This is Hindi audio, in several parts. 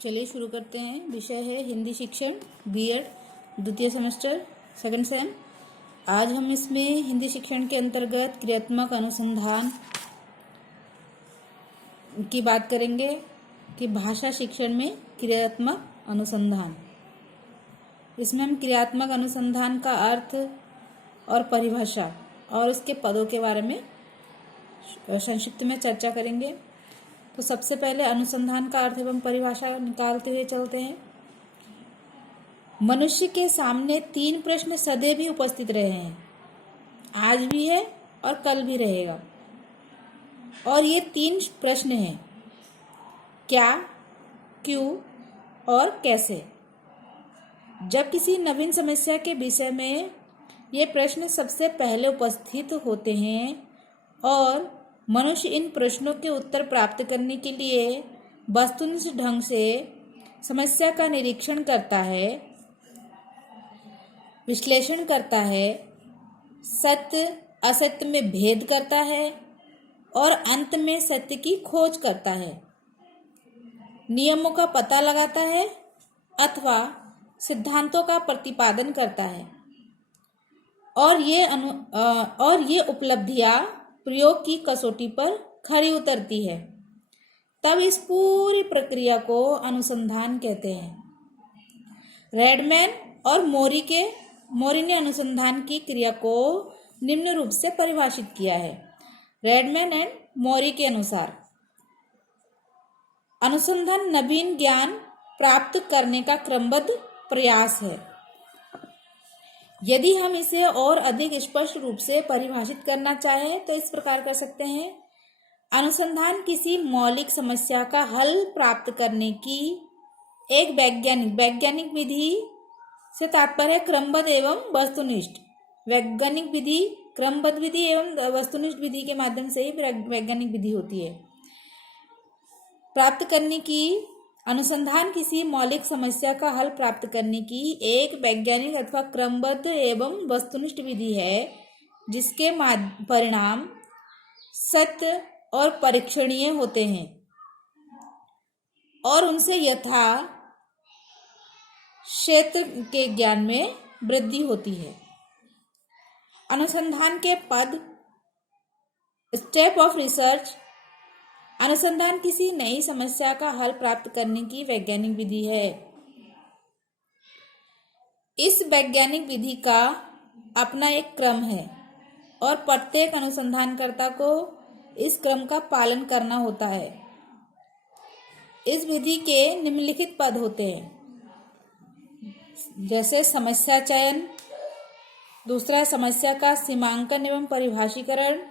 चलिए शुरू करते हैं। विषय है हिंदी शिक्षण बीएड द्वितीय सेमेस्टर सेकंड सेम। आज हम इसमें हिंदी शिक्षण के अंतर्गत क्रियात्मक अनुसंधान की बात करेंगे कि भाषा शिक्षण में क्रियात्मक अनुसंधान। इसमें हम क्रियात्मक अनुसंधान का अर्थ और परिभाषा और उसके पदों के बारे में संक्षिप्त में चर्चा करेंगे। तो सबसे पहले अनुसंधान का अर्थ एवं परिभाषा निकालते हुए चलते हैं। मनुष्य के सामने 3 प्रश्न सदैव ही उपस्थित रहे हैं, आज भी है और कल भी रहेगा। और ये 3 प्रश्न हैं: क्या, क्यों और कैसे। जब किसी नवीन समस्या के विषय में ये प्रश्न सबसे पहले उपस्थित होते हैं और मनुष्य इन प्रश्नों के उत्तर प्राप्त करने के लिए वस्तुनिष्ठ ढंग से समस्या का निरीक्षण करता है, विश्लेषण करता है, सत्य असत्य में भेद करता है और अंत में सत्य की खोज करता है, नियमों का पता लगाता है अथवा सिद्धांतों का प्रतिपादन करता है और ये उपलब्धियां प्रयोग की कसौटी पर खरी उतरती है, तब इस पूरी प्रक्रिया को अनुसंधान कहते हैं। रेडमैन और मोरी ने अनुसंधान की क्रिया को निम्न रूप से परिभाषित किया है। रेडमैन एंड मोरी के अनुसार अनुसंधान नवीन ज्ञान प्राप्त करने का क्रमबद्ध प्रयास है। यदि हम इसे और अधिक स्पष्ट रूप से परिभाषित करना चाहें तो इस प्रकार कर सकते हैं: अनुसंधान किसी मौलिक समस्या का हल प्राप्त करने की एक वैज्ञानिक विधि से तात्पर्य क्रमबद्ध एवं वस्तुनिष्ठ। वैज्ञानिक विधि क्रमबद्ध विधि एवं वस्तुनिष्ठ विधि के माध्यम से ही वैज्ञानिक विधि होती है। प्राप्त करने की अनुसंधान किसी मौलिक समस्या का हल प्राप्त करने की एक वैज्ञानिक अथवा क्रमबद्ध एवं वस्तुनिष्ठ विधि है, जिसके परिणाम सत्य और परीक्षणीय होते हैं और उनसे यथा क्षेत्र के ज्ञान में वृद्धि होती है। अनुसंधान के पद स्टेप ऑफ रिसर्च। अनुसंधान किसी नई समस्या का हल प्राप्त करने की वैज्ञानिक विधि है। इस वैज्ञानिक विधि का अपना एक क्रम है और प्रत्येक अनुसंधानकर्ता को इस क्रम का पालन करना होता है। इस विधि के निम्नलिखित पद होते हैं, जैसे समस्या चयन, दूसरा समस्या का सीमांकन एवं परिभाषीकरण,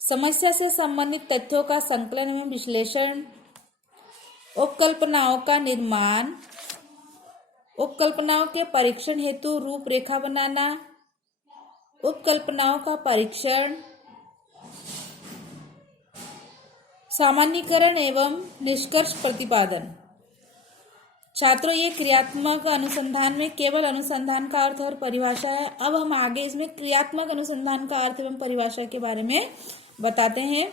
समस्या से संबंधित तथ्यों का संकलन एवं विश्लेषण, उपकल्पनाओं का निर्माण, उपकल्पनाओं के परीक्षण हेतु रूपरेखा बनाना, उपकल्पनाओं का परीक्षण, सामान्यीकरण एवं निष्कर्ष प्रतिपादन। छात्रों, ये क्रियात्मक अनुसंधान में केवल अनुसंधान का अर्थ और परिभाषा है। अब हम आगे इसमें क्रियात्मक अनुसंधान का अर्थ एवं परिभाषा के बारे में बताते हैं।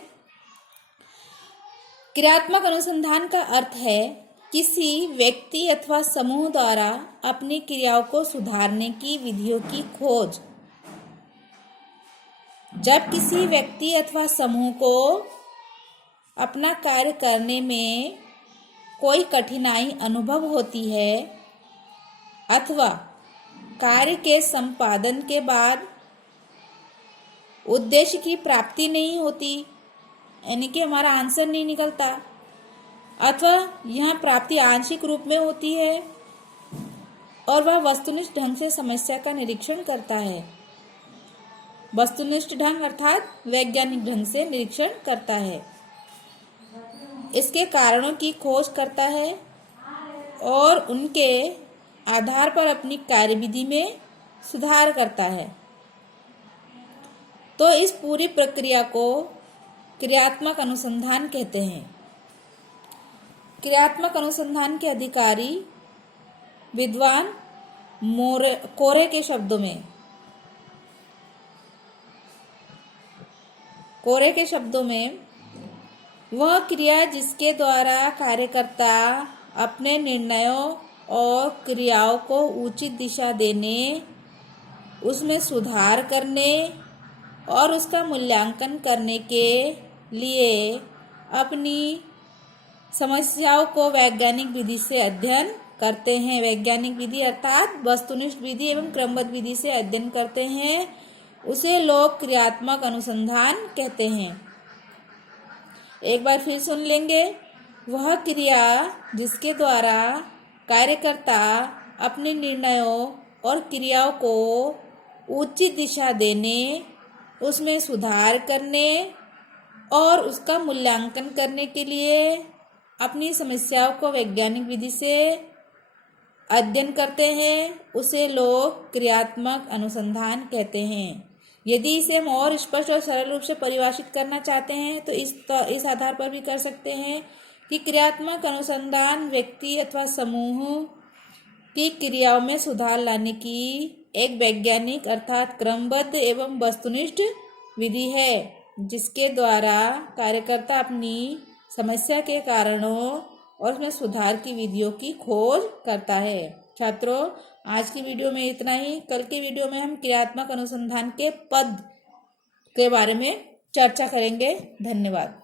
क्रियात्मक अनुसंधान का अर्थ है किसी व्यक्ति अथवा समूह द्वारा अपनी क्रियाओं को सुधारने की विधियों की खोज। जब किसी व्यक्ति अथवा समूह को अपना कार्य करने में कोई कठिनाई अनुभव होती है अथवा कार्य के संपादन के बाद उद्देश्य की प्राप्ति नहीं होती, यानी कि हमारा आंसर नहीं निकलता, अथवा यह प्राप्ति आंशिक रूप में होती है और वह वस्तुनिष्ठ ढंग से समस्या का निरीक्षण करता है। वस्तुनिष्ठ ढंग अर्थात वैज्ञानिक ढंग से निरीक्षण करता है, इसके कारणों की खोज करता है और उनके आधार पर अपनी कार्यविधि में सुधार करता है। तो इस पूरी प्रक्रिया को क्रियात्मक अनुसंधान कहते हैं। क्रियात्मक अनुसंधान के अधिकारी विद्वान कोरे के शब्दों में वह क्रिया जिसके द्वारा कार्यकर्ता अपने निर्णयों और क्रियाओं को उचित दिशा देने, उसमें सुधार करने और उसका मूल्यांकन करने के लिए अपनी समस्याओं को वैज्ञानिक विधि से अध्ययन करते हैं। वैज्ञानिक विधि अर्थात वस्तुनिष्ठ विधि एवं क्रमबद्ध विधि से अध्ययन करते हैं, उसे लोग क्रियात्मक अनुसंधान कहते हैं। एक बार फिर सुन लेंगे। वह क्रिया जिसके द्वारा कार्यकर्ता अपने निर्णयों और क्रियाओं को उचित दिशा देने, उसमें सुधार करने और उसका मूल्यांकन करने के लिए अपनी समस्याओं को वैज्ञानिक विधि से अध्ययन करते हैं, उसे लोग क्रियात्मक अनुसंधान कहते हैं। यदि इसे हम और स्पष्ट और सरल रूप से परिभाषित करना चाहते हैं तो इस आधार पर भी कर सकते हैं कि क्रियात्मक अनुसंधान व्यक्ति अथवा समूह की क्रियाओं में सुधार लाने की एक वैज्ञानिक अर्थात क्रमबद्ध एवं वस्तुनिष्ठ विधि है, जिसके द्वारा कार्यकर्ता अपनी समस्या के कारणों और उसमें सुधार की विधियों की खोज करता है। छात्रों, आज की वीडियो में इतना ही। कल की वीडियो में हम क्रियात्मक अनुसंधान के पद के बारे में चर्चा करेंगे। धन्यवाद।